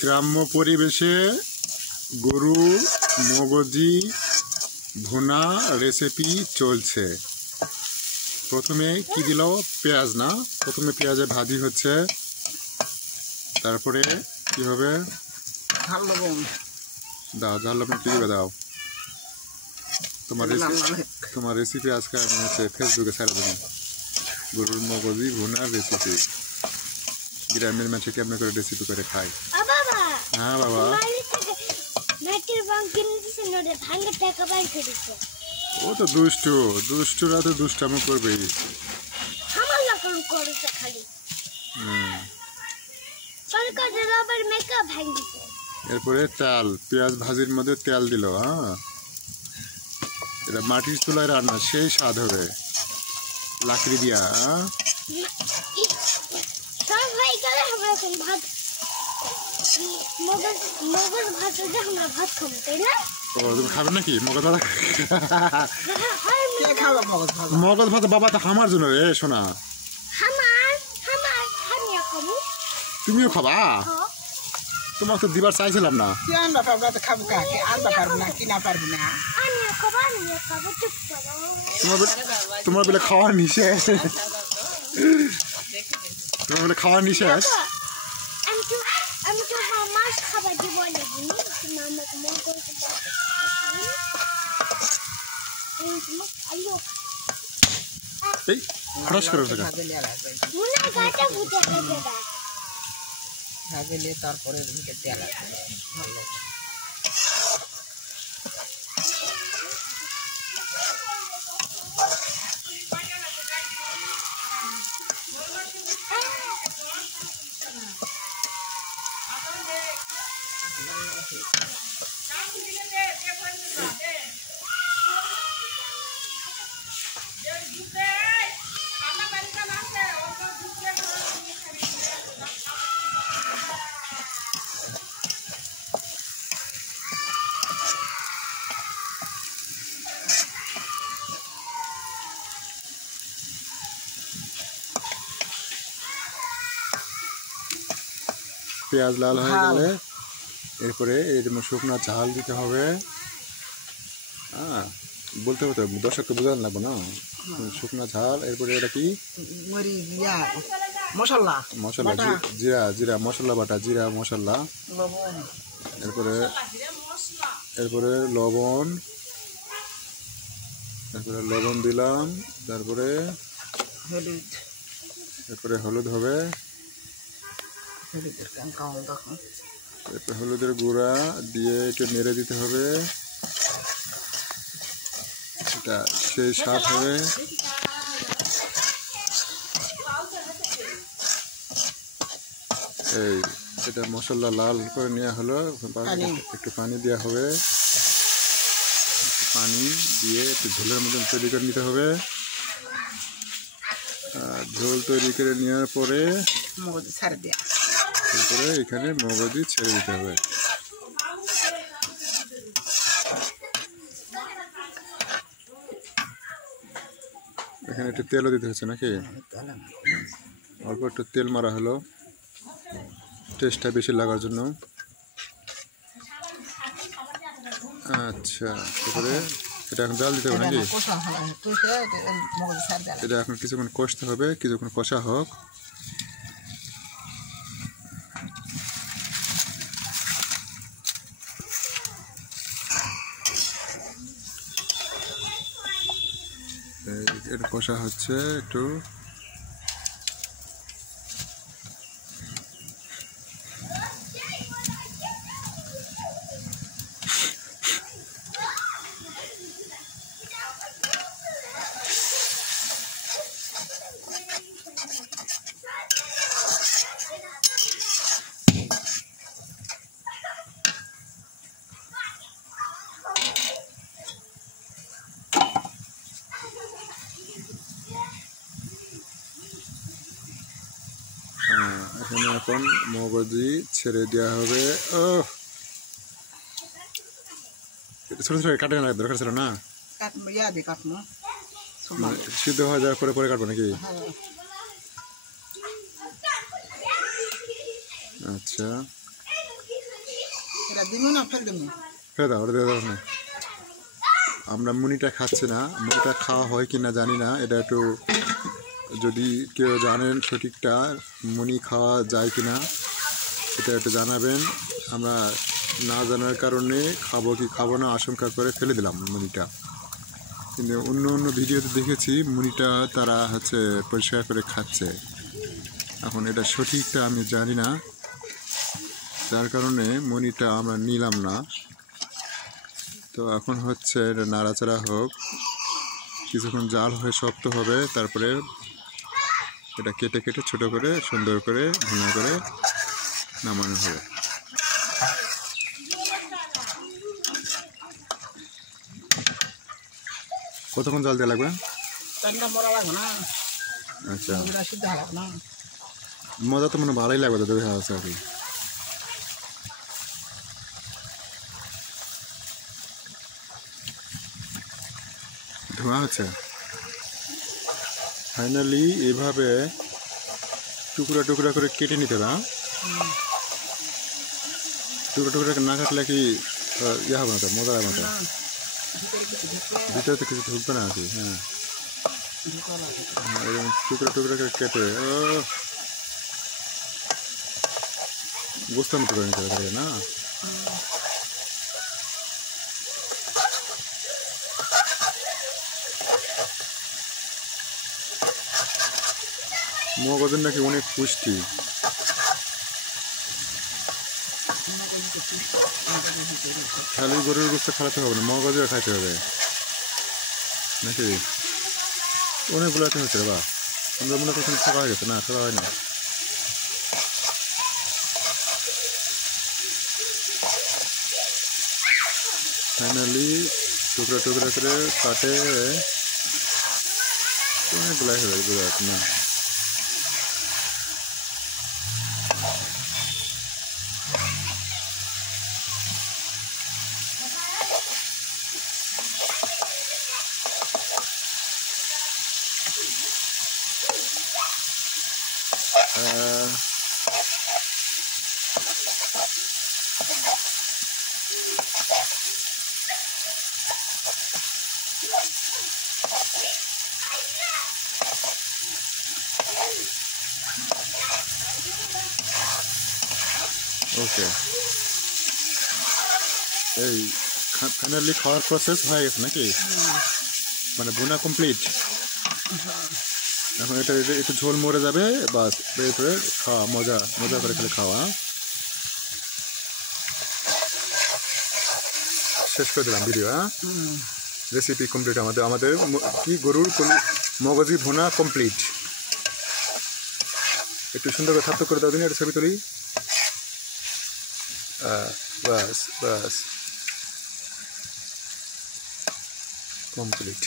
গ্রাম্য পরিবেশে গরু মগজি ভুনা রেসিপি চলছে। প্রথমে কি দিল? পেঁয়াজ না? প্রথমে পেঁয়াজে ভাজি হচ্ছে, তারপরে কি হবে? দাও ঝাল লবণ কি দিবে দাও। তোমার রেসিপি আজকে আমি হচ্ছে ফেসবুকে ছেড়ে দেবো। গরুর মগজি ভুনার রেসিপি। গ্রামের মানুষ কেমন করে রেসিপি করে খায়। হ্যাঁ বাবা, ও তো দুষ্টুরা তো দুষ্টামি করবেই। এরপরে তেল, পেঁয়াজ ভাজির মধ্যে তেল দিল। হ্যাঁ, এটা মাটির চুলায় রান্না, সেই স্বাদ হবে লাকড়ি দিয়া। তুমি খাবে নাকি মগজ ভাত? মগজ ভাত বাবা তো আমার জন্য রে শোনা। তুমিও খাবা? তোমাকে তো দিবার চাইছিলাম না। তোমার বলে খাওয়ার নিষেধ, তোমার বলে খাওয়ার নিষেধ। এই হঠাৎ করে তারপরে তেল আছে ভালো। পেঁয়াজ লাল হয়ে গেলে এরপরে এই শুকনা ঝাল দিতে হবে। হ্যাঁ, বলতে হতো দর্শককে বোঝানো লাগবে না। শুকনা ঝাল, এরপরে এটা কি মশলা, জিরা মশলা বাটা, জিরা মশলা, এরপরে লবণ, দিলাম। তারপরে হলুদ হবে, হলুদের গুঁড়া দিয়ে একটু নেড়ে দিতে হবে। এটা সেই স্বাদ হবে। এই এটা মশলা লাল করে নেওয়া হলো, একটু পানি দেওয়া হবে। পানি দিয়ে একটু ঝোলের মতন তৈরি করে নিতে হবে। ঝোল তৈরি করে নেওয়ার পরে তারপরে এখানে মগজি ছেড়ে দিতে হবে। এখানে একটু তেলও দিতে হচ্ছে নাকি? অল্প একটু তেল মারা হলো টেস্টটা বেশি লাগার জন্য। আচ্ছা, তারপরে এটা এখন জাল দিতে হবে নাকি? এটা এখন কিছুক্ষণ কষতে হবে, কিছুক্ষণ কষা হোক। এটা কষা হচ্ছে একটু। এখানে এখন মগজি ছেড়ে দেওয়া হবে। ও ছোট ছোট কাটে না, দরকার ছিল না। সিদ্ধ হয়ে যাওয়ার পরে কাটবো নাকি? আচ্ছা, এটা দিব না ফেল দেবো ফেলে দাও, ওটা দিয়ে দাও না। আমরা মুনিটা খাচ্ছি না, মুনিটা খাওয়া হয় কি না জানি না, এটা একটু যদি কেউ জানেন সঠিকটা মুনি খাওয়া যায় কি না এটা একটু জানাবেন। আমরা না জানার কারণে খাবো কি খাবো না আশঙ্কা করে ফেলে দিলাম মুনিটা। কিন্তু অন্য অন্য ভিডিওতে দেখেছি মুনিটা তারা হচ্ছে পরিষ্কার করে খাচ্ছে। এখন এটা সঠিকটা আমি জানি না, যার কারণে মুনিটা আমরা নিলাম না। তো এখন হচ্ছে এটা নাড়াচাড়া হোক, কিছুক্ষণ জাল হয়ে শক্ত হবে, তারপরে এটা কেটে কেটে ছোট করে সুন্দর করে ভুনা করে নামানো হবে। কতক্ষণ জাল দেওয়া লাগবে? টানটা মরা লাগবে না, আচ্ছা, মুরগিটা সিদ্ধ লাগবে না। মজা তো মনে হয় ভালোই লাগবে, তো দেখা যাচ্ছে আর কি। ধোঁয়া হচ্ছে। ফাইনালি এভাবে টুকরা টুকরা করে কেটে নিতে হবে। টুকরা টুকরা না কাটলে কি ইয়ে হবে না, তো মজা হবে না, তো না, ভিতরে কিছু ঢুকবে, ভিতরে তো কিছু ঢুকবে না আর কি। হ্যাঁ, ঢুকা লাগবে। এরকম টুকরা টুকরা করে কেটে বুঝতে মতো করে নিতে হবে না। মগজের নাকি অনেক পুষ্টি। খালি গরুর গোস্ত খাওয়াতে হবে না, মগজও খাইতে হবে নাকি? অনেকগুলো আইটেম হচ্ছে রে বা, আমরা মনে করছেন খাওয়া হয়ে গেছে, না খাওয়া হয় না। ফাইনালি টুকরা টুকরা করে কাটে অনেকগুলো হয়ে যাবে, বোঝা যাচ্ছে না। ওকে, এই ফাইনালি খাওয়ার প্রসেস হয়ে গেছে নাকি? মানে বোনা কমপ্লিট। এখন এটা একটু ঝোল মরে যাবে, বাস এরপরে খাওয়া, মজা মজা করে খেলে খাওয়া। শেষ করে দিলাম ভিডিও। হ্যাঁ, রেসিপি কমপ্লিট, আমাদের কি গরুর মগজি ভুনা কমপ্লিট। একটু সুন্দর করে থাপ্ত করে দাও দিন, একটা ছবি তুলি। বাস বাস কমপ্লিট।